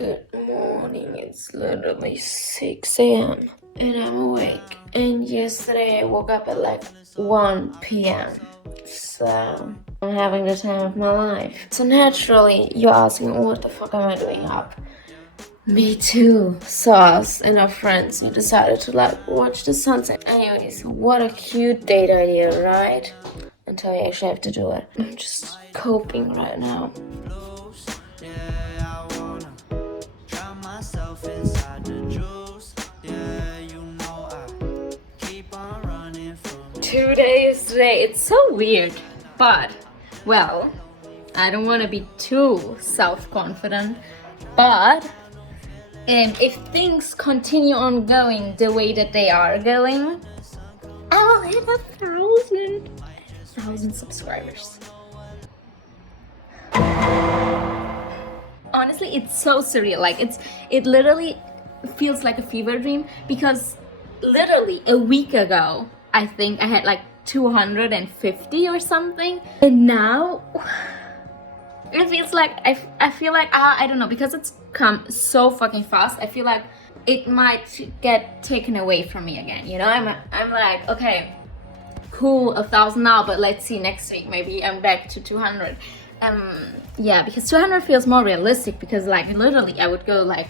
Good morning, it's literally 6 a.m. and I'm awake. And yesterday I woke up at like 1 p.m. So I'm having the time of my life. So naturally, you're asking, what the fuck am I doing up? Me too. So us and our friends, we decided to like watch the sunset. Anyways, what a cute date idea, right? Until you actually have to do it. I'm just coping right now. Today, it's so weird, but well, I don't want to be too self-confident, but if things continue on going the way that they are going, I'll hit 1,000 subscribers. Honestly, it's so surreal. Like it literally feels like a fever dream, because literally a week ago I think I had like 250 or something, and now it feels like I feel like I don't know, because it's come so fucking fast. I feel like it might get taken away from me again, you know. I'm like, okay, cool, 1,000 now, but let's see, next week maybe I'm back to 200. Yeah, because 200 feels more realistic, because like literally I would go like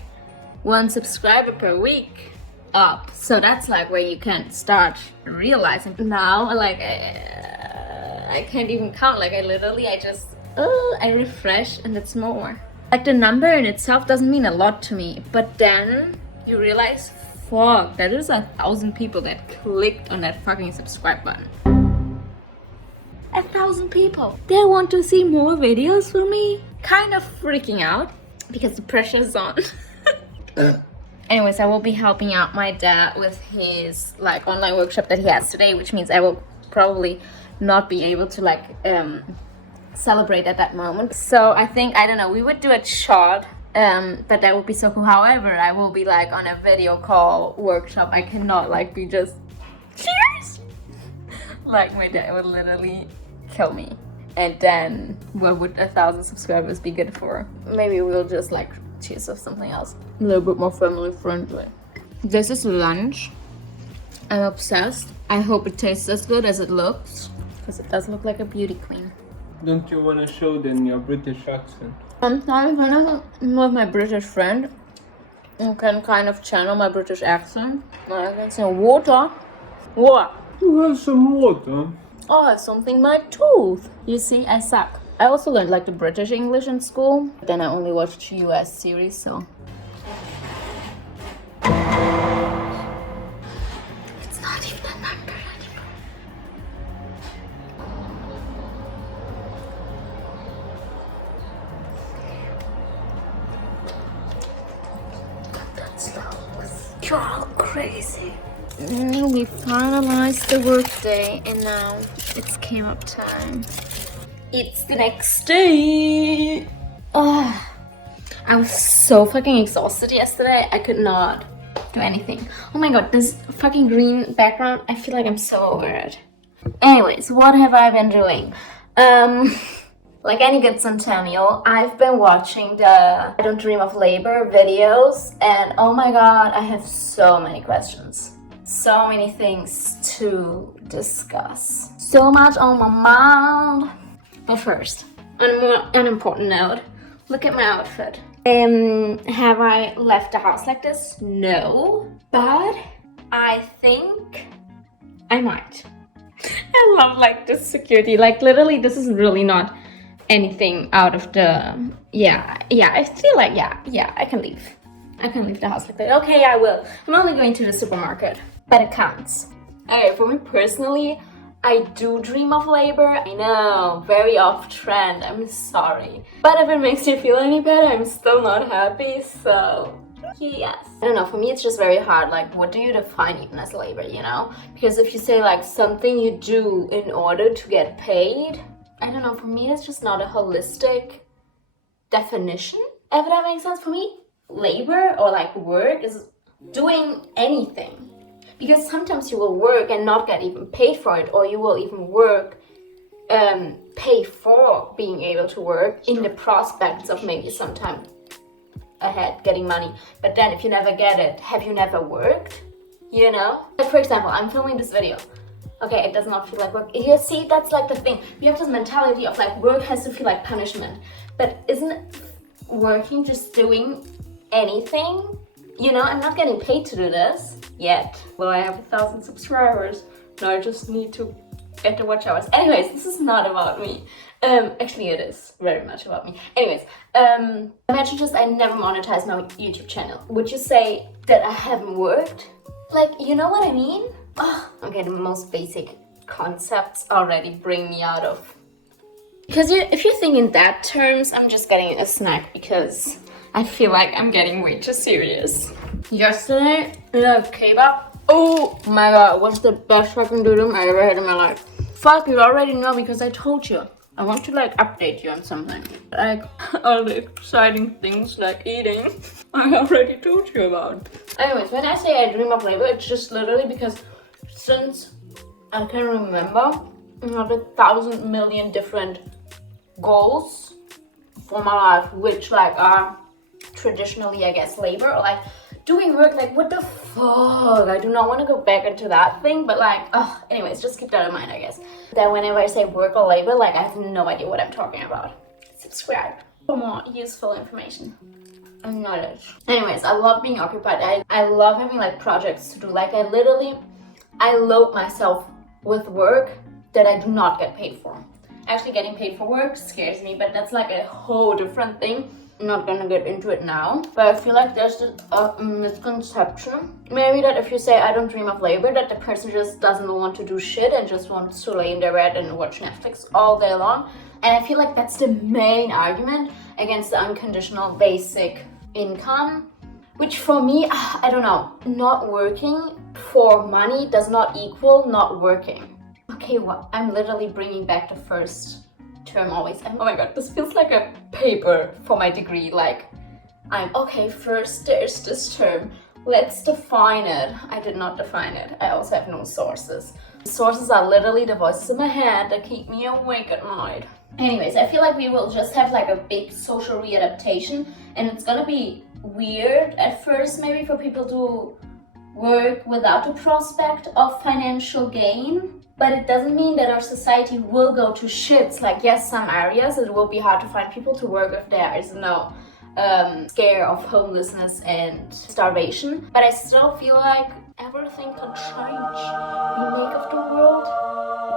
1 subscriber per week up, so that's like where you can start realizing. Now like I can't even count. Like I just I refresh and it's more. Like the number in itself doesn't mean a lot to me, but then you realize, fuck, that is 1,000 people that clicked on that fucking subscribe button. 1,000 people. They want to see more videos from me. Kind of freaking out because the pressure's on. Anyways, I will be helping out my dad with his like online workshop that he has today, which means I will probably not be able to like celebrate at that moment. So I think, I don't know, we would do it short, but that would be so cool. However, I will be like on a video call workshop. I cannot like be just cheers. Like my dad would literally kill me. And then what would 1,000 subscribers be good for? Maybe we'll just like cheers or something else, a little bit more family friendly. This is lunch. I'm obsessed. I hope it tastes as good as it looks, because it does look like a beauty queen. Don't you want to show them your British accent? Sometimes when I'm with my British friend, you can kind of channel my British accent. I can say water. What? You have some water. Oh, I have something in my tooth. You see, I suck. I also learned like the British English in school. Then I only watched US series, so. It's not even a number anymore. That's you're all crazy. We finalized the workday and now it's came up time. It's the next day. Oh, I was so fucking exhausted yesterday. I could not do anything. Oh my god, this fucking green background, I feel like I'm so over it. Anyways, what have I been doing? Like any good centennial, I've been watching the I Don't Dream of Labor videos, and oh my god, I have so many questions. So many things to discuss. So much on my mind. But first, on an important note, look at my outfit. Have I left the house like this? No, but I think I might. I love like the security. Like literally, this is really not anything out of the yeah. I feel like yeah. I can leave. I can leave the house like that. Okay, I will. I'm only going to the supermarket, but it counts. Okay, for me personally, I do dream of labor. I know, very off trend, I'm sorry. But if it makes you feel any better, I'm still not happy, so yes. I don't know, for me it's just very hard, like what do you define even as labor, you know? Because if you say like something you do in order to get paid, I don't know, for me it's just not a holistic definition, if that makes sense. For me, labor or like work is doing anything. Because sometimes you will work and not get even paid for it, or you will even work, pay for being able to work in the prospects of maybe sometime ahead getting money. But then if you never get it, have you never worked? You know? Like for example, I'm filming this video. Okay, it does not feel like work. You see, that's like the thing. We have this mentality of like work has to feel like punishment. But isn't working just doing anything? You know, I'm not getting paid to do this yet. Well, I have 1,000 subscribers. Now I just need to get the watch hours. Anyways, this is not about me. Actually it is very much about me. Anyways, imagine just I never monetize my YouTube channel. Would you say that I haven't worked? Like, you know what I mean? Oh, okay, the most basic concepts already bring me out of. Because if you think in that terms, I'm just getting a snack because I feel like I'm getting way too serious. Yesterday, love kebab. Oh my god, it was the best fucking dudum I ever had in my life. Fuck, you already know because I told you. I want to like update you on something. Like all the exciting things like eating, I already told you about. Anyways, when I say I dream of labor, it's just literally because since I can remember, I have 1,000 million different goals for my life, which like are traditionally, I guess, labor or like doing work. Like what the fuck, I do not want to go back into that thing, but like anyways, just keep that in mind, I guess. That whenever I say work or labor, like I have no idea what I'm talking about. Subscribe for more useful information and knowledge. Anyways, I love being occupied. I love having like projects to do. Like I load myself with work that I do not get paid for. Actually getting paid for work scares me, but that's like a whole different thing. I'm not gonna get into it now, but I feel like there's a misconception. Maybe that if you say I don't dream of labor, that the person just doesn't want to do shit and just wants to lay in their bed and watch Netflix all day long. And I feel like that's the main argument against the unconditional basic income, which for me, I don't know, not working for money does not equal not working. Okay, well, I'm literally bringing back the first term always. Oh my god, this feels like a paper for my degree. Like, first there's this term. Let's define it. I did not define it. I also have no sources. Sources are literally the voices in my head that keep me awake at night. Anyways, I feel like we will just have like a big social readaptation, and it's gonna be weird at first maybe for people to work without the prospect of financial gain. But it doesn't mean that our society will go to shits. Like, yes, some areas it will be hard to find people to work if there is no scare of homelessness and starvation. But I still feel like everything can change. We make of the world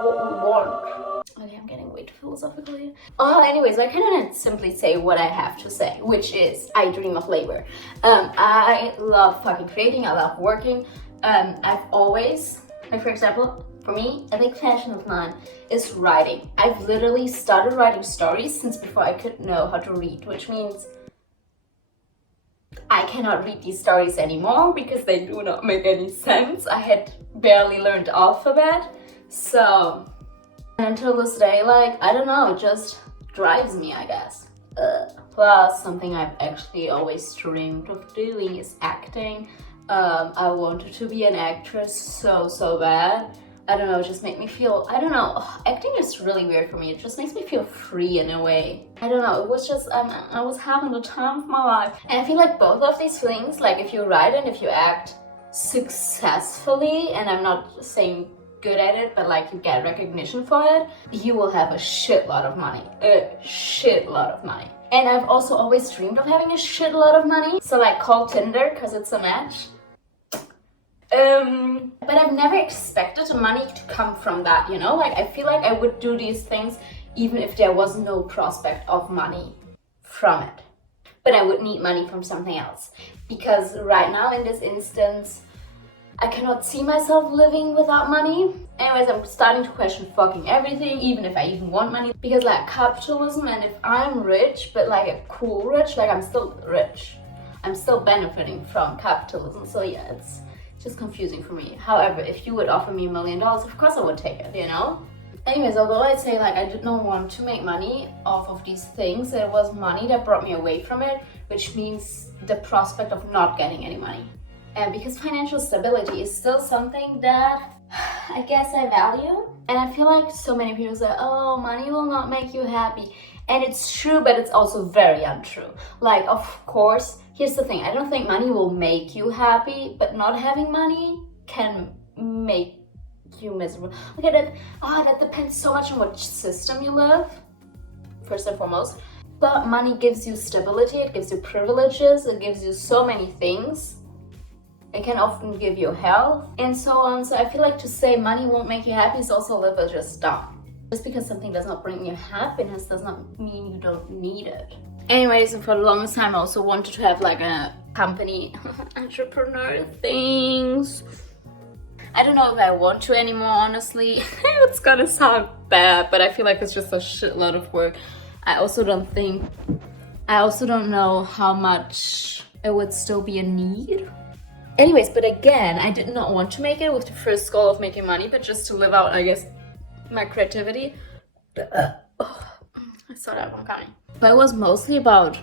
what we want. Okay, I'm getting way too philosophical here. Anyways, I cannot simply say what I have to say, which is I dream of labor. I love fucking creating. I love working. I've always, like for example, for me, a big passion of mine is writing. I've literally started writing stories since before I could know how to read, which means I cannot read these stories anymore because they do not make any sense. I had barely learned alphabet. So until this day, like, I don't know, it just drives me, I guess. Plus, something I've actually always dreamed of doing is acting. I wanted to be an actress so bad. I don't know, it just made me feel, I don't know, acting is really weird for me. It just makes me feel free in a way. I don't know, it was just, I was having the time of my life. And I feel like both of these things, like if you write and if you act successfully, and I'm not saying good at it, but like you get recognition for it, you will have a shitload of money. A shitload of money. And I've also always dreamed of having a shitload of money. So like call Tinder, because it's a match. But I've never expected the money to come from that, you know? Like, I feel like I would do these things even if there was no prospect of money from it. But I would need money from something else. Because right now, in this instance, I cannot see myself living without money. Anyways, I'm starting to question fucking everything, even if I even want money. Because, like, capitalism, and if I'm rich, but like a cool rich, like I'm still rich. I'm still benefiting from capitalism. So yeah, it's just confusing for me. However, if you would offer me $1 million, of course I would take it, you know? Anyways, although I'd say like I did not want to make money off of these things, it was money that brought me away from it, which means the prospect of not getting any money. And because financial stability is still something that I guess I value. And I feel like so many people say, oh, money will not make you happy. And it's true, but it's also very untrue. Like, of course, here's the thing. I don't think money will make you happy, but not having money can make you miserable. Okay, that depends so much on what system you live, first and foremost. But money gives you stability, it gives you privileges, it gives you so many things. It can often give you health and so on. So I feel like to say money won't make you happy is also a little bit just dumb. Just because something does not bring you happiness does not mean you don't need it. Anyways, and for the longest time I also wanted to have like a company, entrepreneur things. I don't know if I want to anymore, honestly. It's gonna sound bad, but I feel like it's just a shitload of work. I also don't know how much it would still be a need. Anyways, but again, I did not want to make it with the first goal of making money, but just to live out, I guess, my creativity. I saw that one coming. But it was mostly about,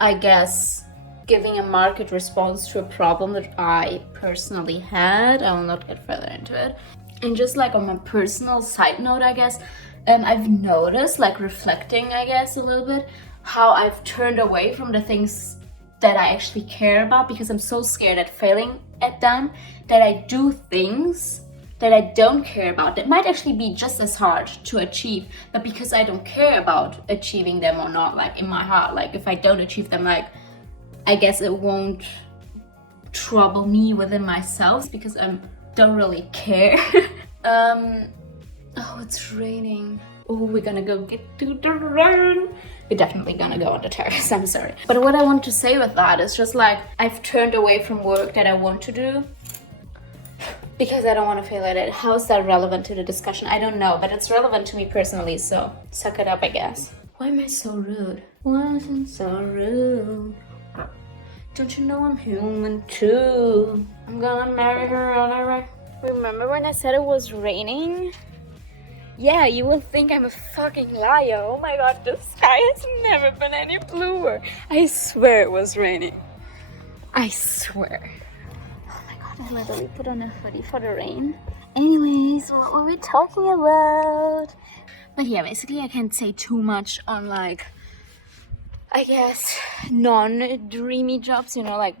I guess, giving a market response to a problem that I personally had. I will not get further into it. And just like on my personal side note, I guess, I've noticed, like reflecting, I guess, a little bit, how I've turned away from the things that I actually care about because I'm so scared at failing at them that I do things that I don't care about that might actually be just as hard to achieve, but because I don't care about achieving them or not, like in my heart, like if I don't achieve them, like I guess it won't trouble me within myself because I don't really care. Oh, it's raining. Oh, we're gonna go get to the rain. We're definitely gonna go on the terrace, I'm sorry. But what I want to say with that is just like, I've turned away from work that I want to do because I don't want to fail at it. How is that relevant to the discussion? I don't know, but it's relevant to me personally, so suck it up, I guess. Why am I so rude? Wasn't so rude. Don't you know I'm human too? I'm gonna marry her on a... Remember when I said it was raining? Yeah, you will think I'm a fucking liar. Oh my god, the sky has never been any bluer. I swear it was raining. I swear. Oh my god, I literally put on a hoodie for the rain. Anyways, what were we talking about? But yeah, basically I can't say too much on like, I guess, non-dreamy jobs, you know, like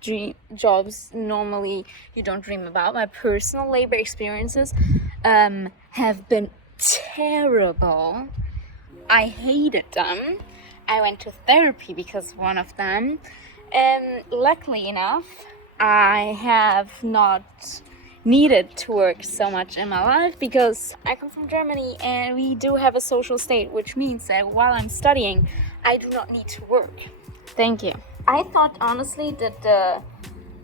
dream jobs normally you don't dream about. My personal labor experiences have been terrible. I hated them. I went to therapy because of one of them. And luckily enough, I have not needed to work so much in my life because I come from Germany and we do have a social state, which means that while I'm studying, I do not need to work. Thank you. I thought honestly that the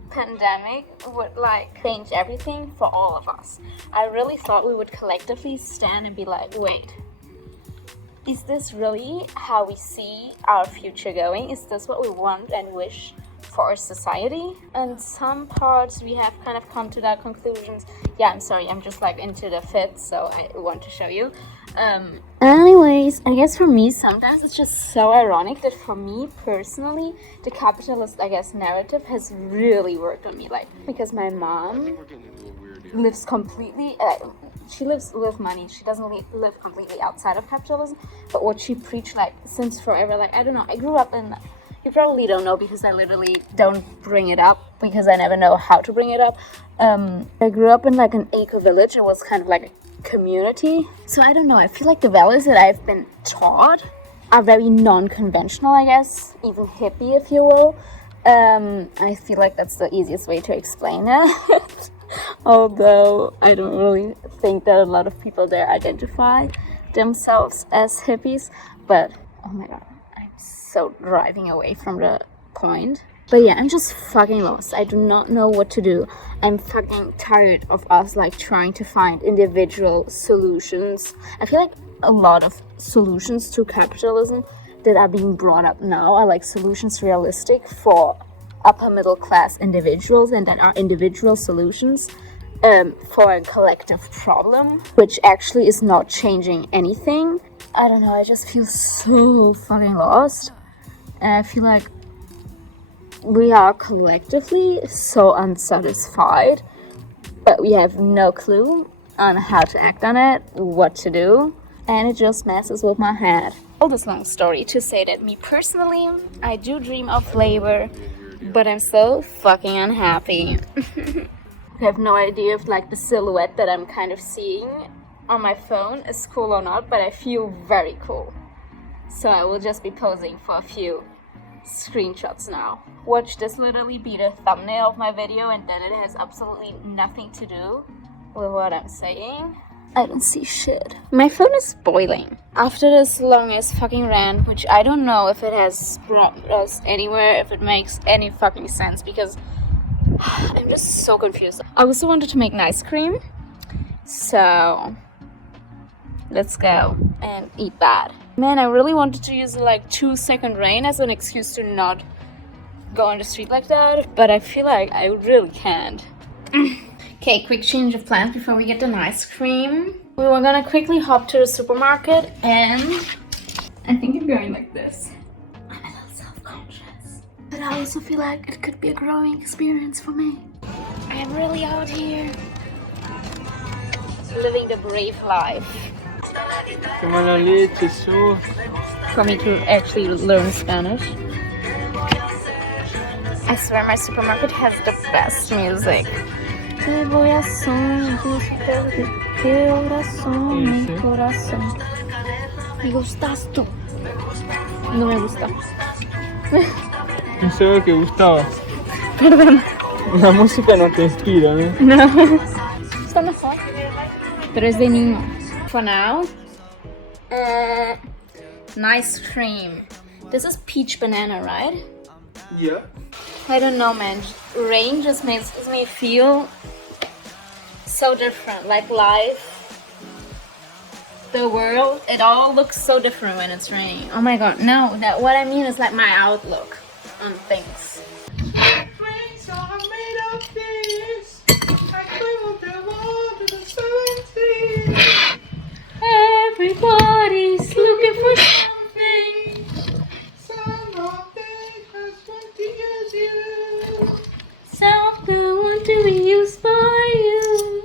pandemic would like change everything for all of us. I really thought we would collectively stand and be like, wait, is this really how we see our future going? Is this what we want and wish for our society? And some parts we have kind of come to that conclusions. Yeah, I'm sorry, I'm just like into the fit, so I want to show you. Anyways, I guess for me sometimes it's just so ironic that for me personally the capitalist, I guess, narrative has really worked on me, like because my mom lives completely she lives with money. She doesn't live completely outside of capitalism, but what she preached like since forever, like I don't know, I grew up in, you probably don't know because I literally don't bring it up because I never know how to bring it up. I grew up in like an eco-village. It was kind of like a community. So I don't know, I feel like the values that I've been taught are very non-conventional, I guess, even hippie if you will. I feel like that's the easiest way to explain it. Although I don't really think that a lot of people there identify themselves as hippies, but oh my god, I'm so driving away from the point. But yeah, I'm just fucking lost. I do not know what to do. I'm fucking tired of us like trying to find individual solutions. I feel like a lot of solutions to capitalism that are being brought up now are like solutions realistic for upper middle class individuals and that are individual solutions for a collective problem, which actually is not changing anything. I don't know, I just feel so fucking lost. And I feel like we are collectively so unsatisfied, but we have no clue on how to act on it, what to do. and it just messes with my head. All this long story to say that me personally, I do dream of flavor, but I'm so fucking unhappy. I have no idea if like the silhouette that I'm kind of seeing on my phone is cool or not, but I feel very cool. So I will just be posing for a few screenshots now. Watch this literally be the thumbnail of my video, and then it has absolutely nothing to do with what I'm saying. I don't see shit. My phone is spoiling. After this longest fucking rant, which I don't know if it has brought us anywhere, if it makes any fucking sense, because I'm just so confused. I also wanted to make an ice cream, so let's go and eat that. Man, I really wanted to use like 2-second rain as an excuse to not go on the street like that, but I feel like I really can't. Okay, quick change of plans before we get an ice cream. We were gonna quickly hop to the supermarket, and I think I'm going like this. I'm a little self-conscious, but I also feel like it could be a growing experience for me. I am really out here, living the brave life. Qué mala leche sos. For me to actually learn Spanish. I swear my supermarket has the best music. Te voy a disfrutar de corazón, mi corazón. Me gustas tú. No me gusta. Pensaba que gustaba. Perdón. La música no te inspira, ¿no? No. Está mejor. Pero es de niño. For now, nice cream. This is peach banana, right? Yeah. I don't know, man. Rain just makes me feel so different. Like life, the world, it all looks so different when it's raining. Oh my god, no. What I mean is like my outlook on things. Friends are made of this. I quivered the world to the 70s. Everybody's looking for something. Some of them just want to use you. Someone want to be used by you.